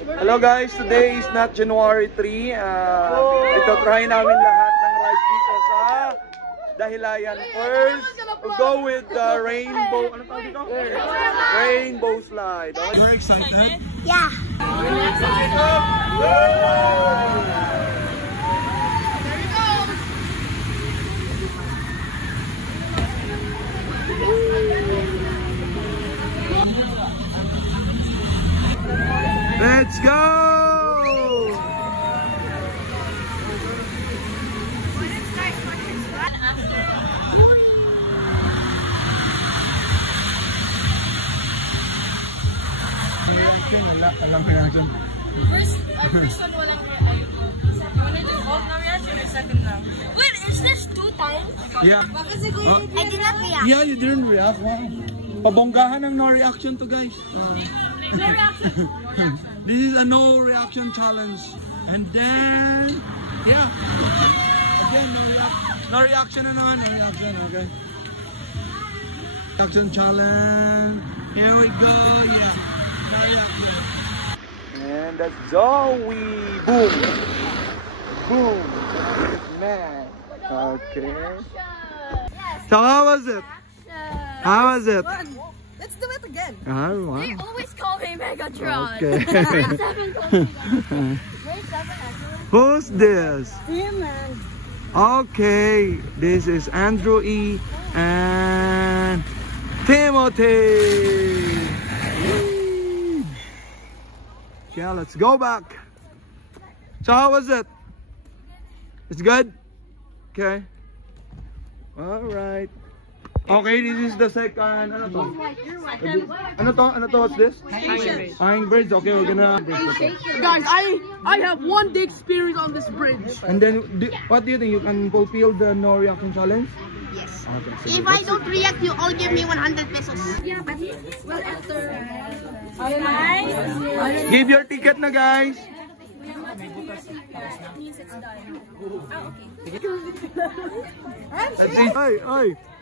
Hello guys, today is not January 3. Ito try namin lahat ng ride dito sa Dahilayan. First, we'll go with the rainbow. Ano tawag dito? Rainbow slide. You're excited? Yeah. Let's go! First one walang reaction. You wanna do both now reaction or second now? Wait, is this 2 times? Yeah. I did not react. Yeah, you didn't react. Wow. Pabonggahan ng no reaction to guys. No reaction. This is a no reaction challenge. And then, yeah. Again, no reaction na naman. No reaction, okay. Reaction challenge. Here we go. Yeah. No reaction. And that's Zoe. Boom. Boom. Man. Okay. So how was it? How was it? Let's do it again. Wow. They always call me Megatron. Okay. Grade 7 calls me that. Grade 7 actually. Who's this? Human. Okay, this is Andrew E. and Timothy. Yeah, let's go back. So how was it? It's good? Okay. All right. Okay, this is the second. Ano to? Ano to? What's this? Hanging bridge. Okay, we're gonna. Guys, I have 1 day experience on this bridge. And then, what do you think? You can fulfill the no reaction challenge? Yes. Okay, so If I don't react, you all give me 100 pesos. Yeah, but well after. give your ticket na guys.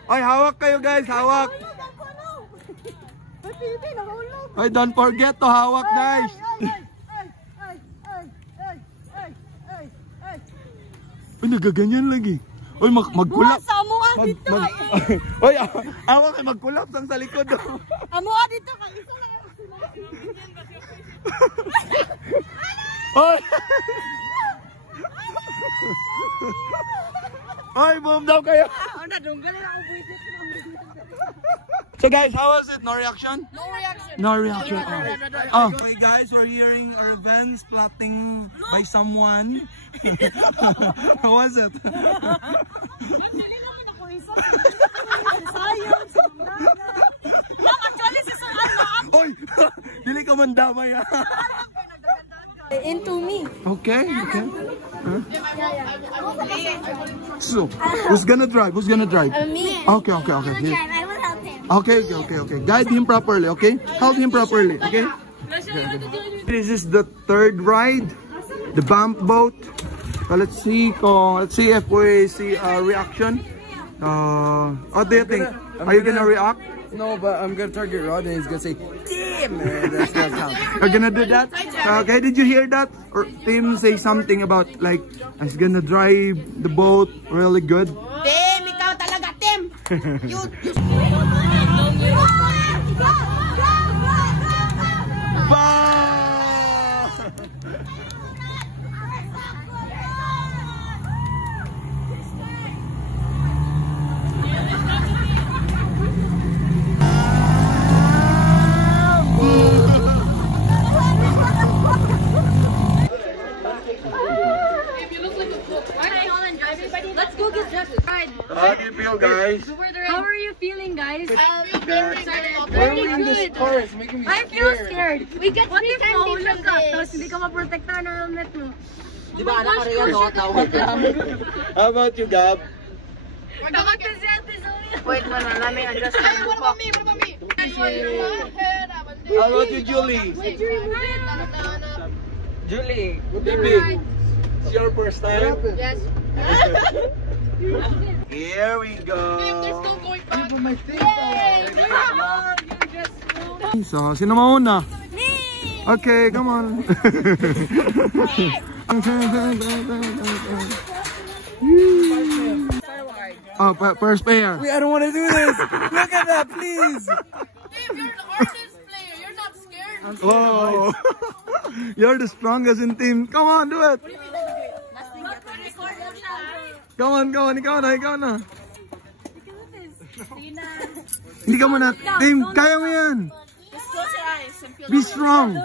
Ay, hawak kayo guys, hawak. Ay, don't forget to hawak guys. Ay, nagaganyan lagi. Ay, magkulap. Ay, hawak ay magkulap sang sa likod. Amuha dito kay isa lang. Ay! Ay, boom daw kayo. So guys, how was it? No reaction? No reaction. No reaction. Oh. Okay guys, we're hearing a revenge plotting by someone. How was it? Actually, si Saan. Oy! Dili ka man damay ha. Into me. Okay, okay. Huh? So, who's gonna drive? Who's gonna drive? Me. Okay, okay, okay. Here. I will help him. Okay, okay, okay, okay. Guide him properly, okay? Help him properly, okay? This is the third ride, the bump boat. So let's see if we see a reaction. What do you think? Are you gonna react? No, but I'm gonna target Rod and he's gonna say, damn, man, that's gonna count. Are gonna do that? Okay, did you hear that? Or Tim say something about like, he's gonna drive the boat really good? Tim, ikaw talaga, Tim. You. Let's go get dressed. How do you feel, guys? How are you feeling, guys? Very excited. Very good. I feel scared. We get free candy from this. Hindi ka maprotektahan ng helmet mo. Di ba anak ka rin How about you, Gab? Wait, no, let me adjust my book. How about you, Julie? Julie, Baby, it's your first time? Yes. Here we go. There's no going back. So, sino mauna? Me! Okay, come on. Oh, first pair. Wait, I don't want to do this. Look at that, please. Dave, you're an artist player. You're not scared. Oh, you're the strongest in team. Come on, do it. Come on, ikaw na. Hindi ka muna. Team, kaya mo yan. Just close your eyes and feel Be strong.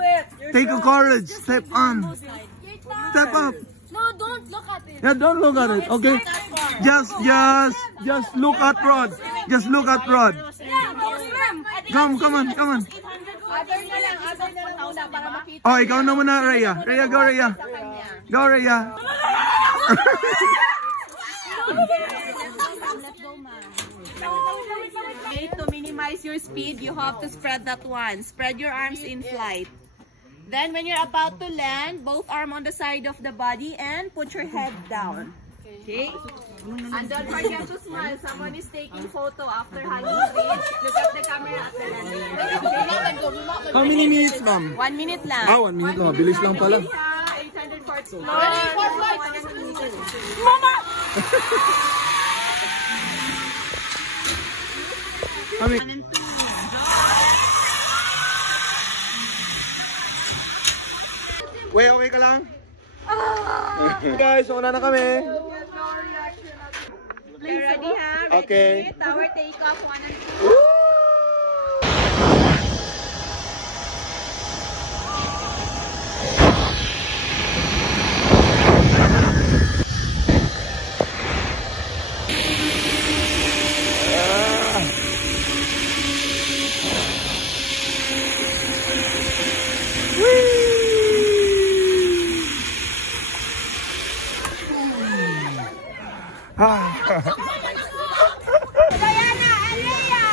Take a courage. Step on. Step up. No, don't look at it. Yeah, don't look at it. Okay. Just look at Rod. Just look at Rod. Come on. Other na lang para makita. Oh, ikaw na muna, Rhea. Go, Rhea. Go, Rhea. Okay, to minimize your speed, you have to spread that one. Spread your arms in flight. Then when you're about to land, both arms on the side of the body and put your head down. Okay? And don't forget to smile. Someone is taking photo after hanging bridge. Look at the camera at the end. How many minutes, ma'am? 1 minute lang. 1 minute lang. Bilis lang pala. 804 floor. Ready for flight. Mama! Wait, okay ka lang? Guys, una na kami. Ready ha? Okay. Ready? Tower take off. 1 and 2. Diana and Rhea!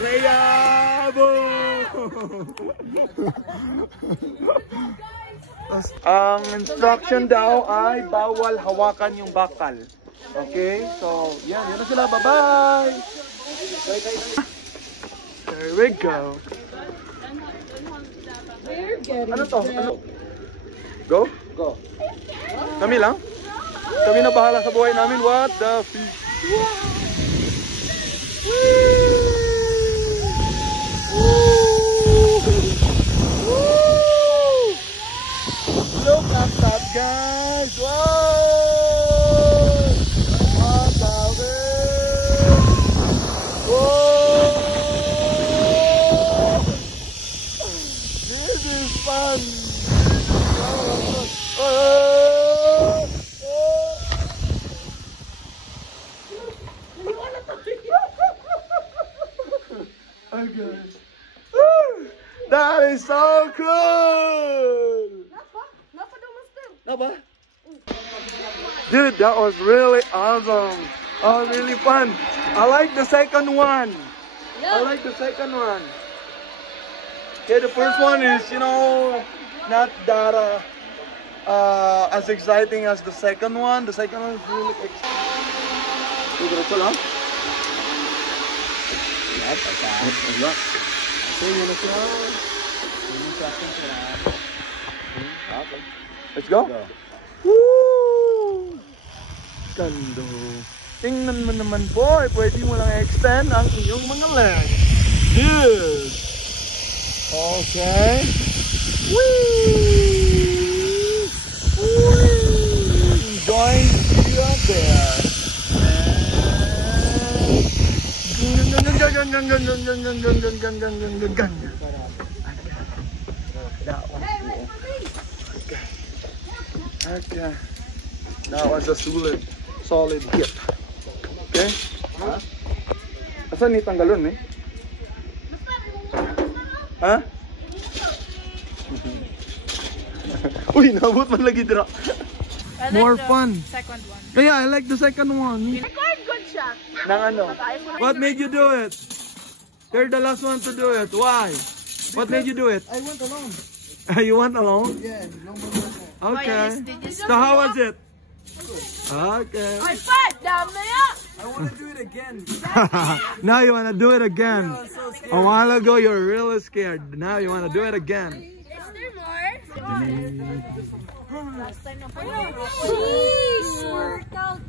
Rhea! Ang instruction daw ay bawal hawakan yung bakal. Okay? So, yan na sila. Bye-bye! There we go. Ano to? Ano? Go? Go. Kami lang? Kami na bahala sa buhay namin. What the fish? Look at that, guys! Wow! What the fish? Whoa! This is fun! Okay. That is so cool! Dude, that was really awesome. Oh, really fun. I like the second one. I like the second one. Okay, the first one is, you know, not that as exciting as the second one. The second one is really exciting. Diretso lang. Let's go. Woo! Ganda. Tingnan mo naman po, pwede mo lang extend ang iyong mga legs. Good. Okay. Whee! Whee! Join you up there. That one. Okay. That was a solid hit. Okay? Asan ni tanggalon eh? Ha? Uy, nabot man lagi dira. More fun. Second one. Kaya I like the second one. Good shot. Nang ano? What made you do it? You're the last one to do it. Why? What made you do it? I went alone. You went alone? Yeah, no one. Okay. So how was it? Okay. High five! Down there! I want to do it again. Now you want to do it again. I was so scared. A while ago you were really scared. Now you want to do it again. Is there more? Jeez! Workout.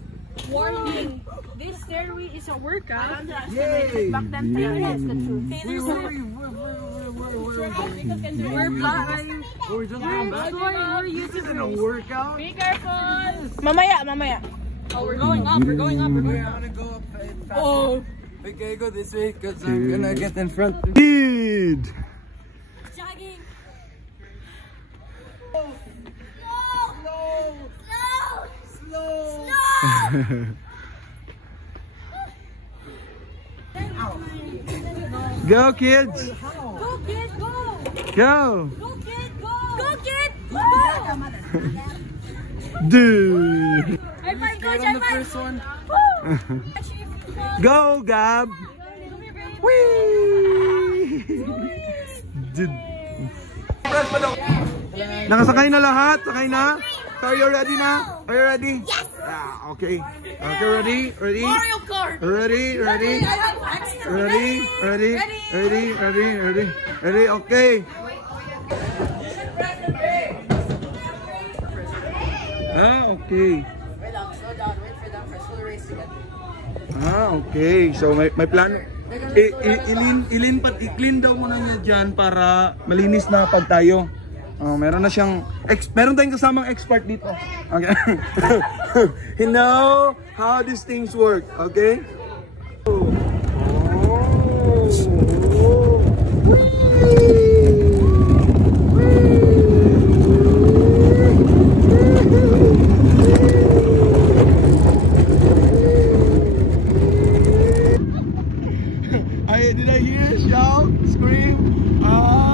Warning. This stairway is a workout. Yay! Back then, that's the truth. We're back. We're just going back. This isn't a workout. Be careful. Mamaya. Oh, we're going up. We're gonna go up fast. Oh. Okay, go this way because I'm gonna get in front. Speed. Jogging. Go kids. Go, kid, go. Go. Go, kid, go. Go, kid, go. Dude. High five, coach, On the high first one. five. Go Gab. Whee! Dude. Nakasakay na lahat? Sakay na? So are you ready na? Are you ready? Yes! Okay. Okay, ready? Ready? Mario Kart. Ready? Ready? I have extra. Ready? Ready? Ready? Ready? Ready? Ready? Okay. Okay. Okay. So may plan. I-clean daw muna niya dyan para malinis na pag tayo. Meron na siyang meron tayong kasamang expert dito. Okay. He know how these things work, okay? Did I hear a shout, scream? No.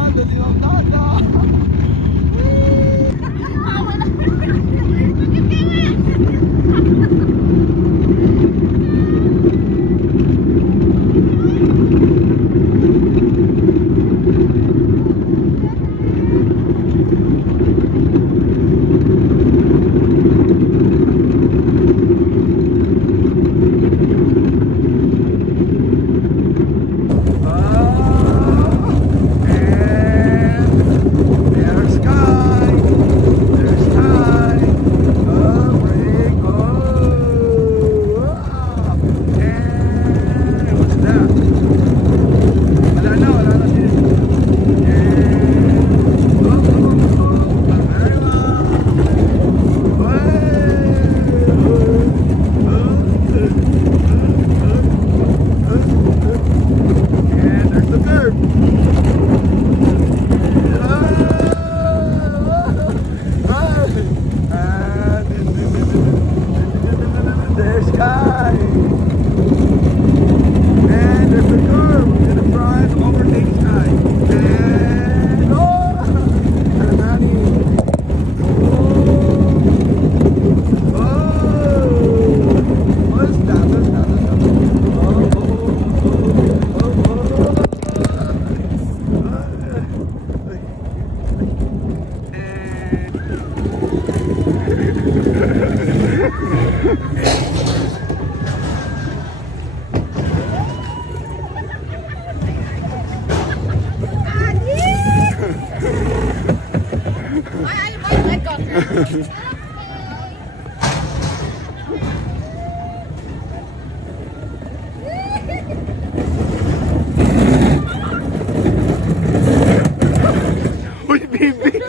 Uy, baby!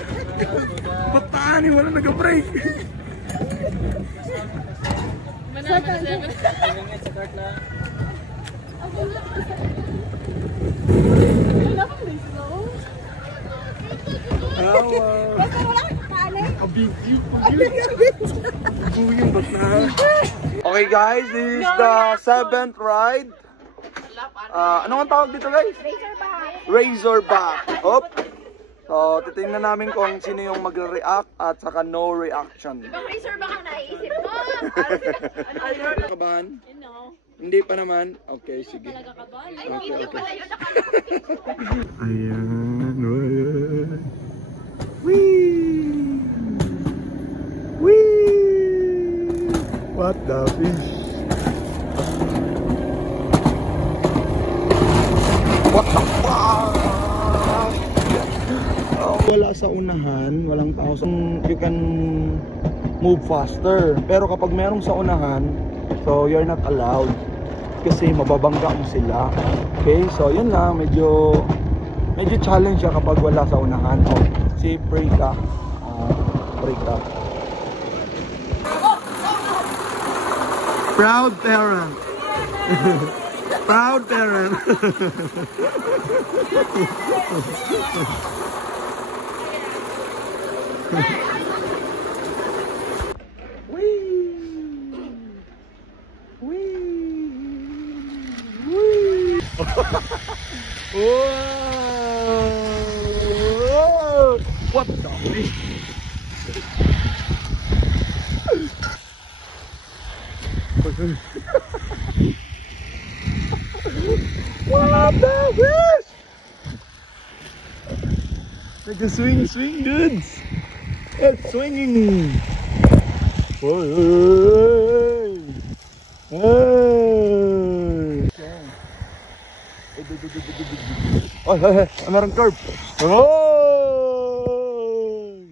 Bataan eh, wala nag-break! Okay guys, this is the 7th ride. Ano ang tawag dito guys? Razorback. Hop. So, titingnan namin kung sino yung magre-react at saka no reaction. Ibang Razorback ang naiisip ko. Kabahan? Hindi pa naman. Okay, sige. Video pala yun. Ayan. Whee! Whee! What the fish? Wala sa unahan, walang tao, so you can move faster. Pero kapag merong sa unahan, so you're not allowed kasi mababangga mo sila. Okay, so yun lang, medyo challenge siya kapag wala sa unahan. Oh, si pray ka. Pray ka. Proud parent. Proud parent. Whoa! What the fish? What the fish? Like a swing, dudes. It's swinging. Hey. Hey. Oh, hey, merong curve. Oh!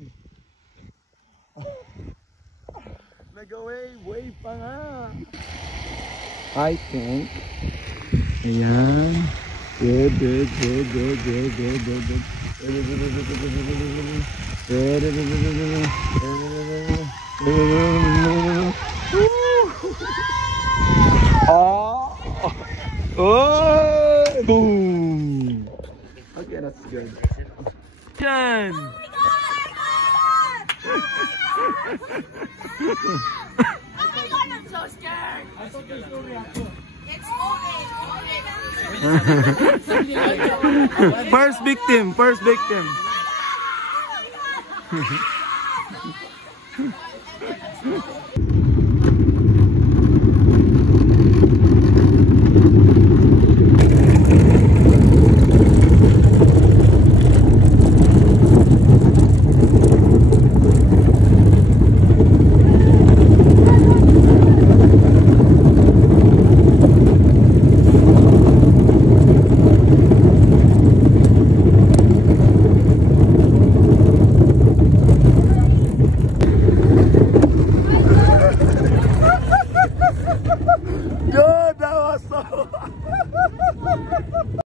Mega wave pa nga. I think. Ayan. Good. Oh! Boom! Okay, that's good. Done! Oh my god, I'm so scared! I thought there's no reaction. It's okay. First victim.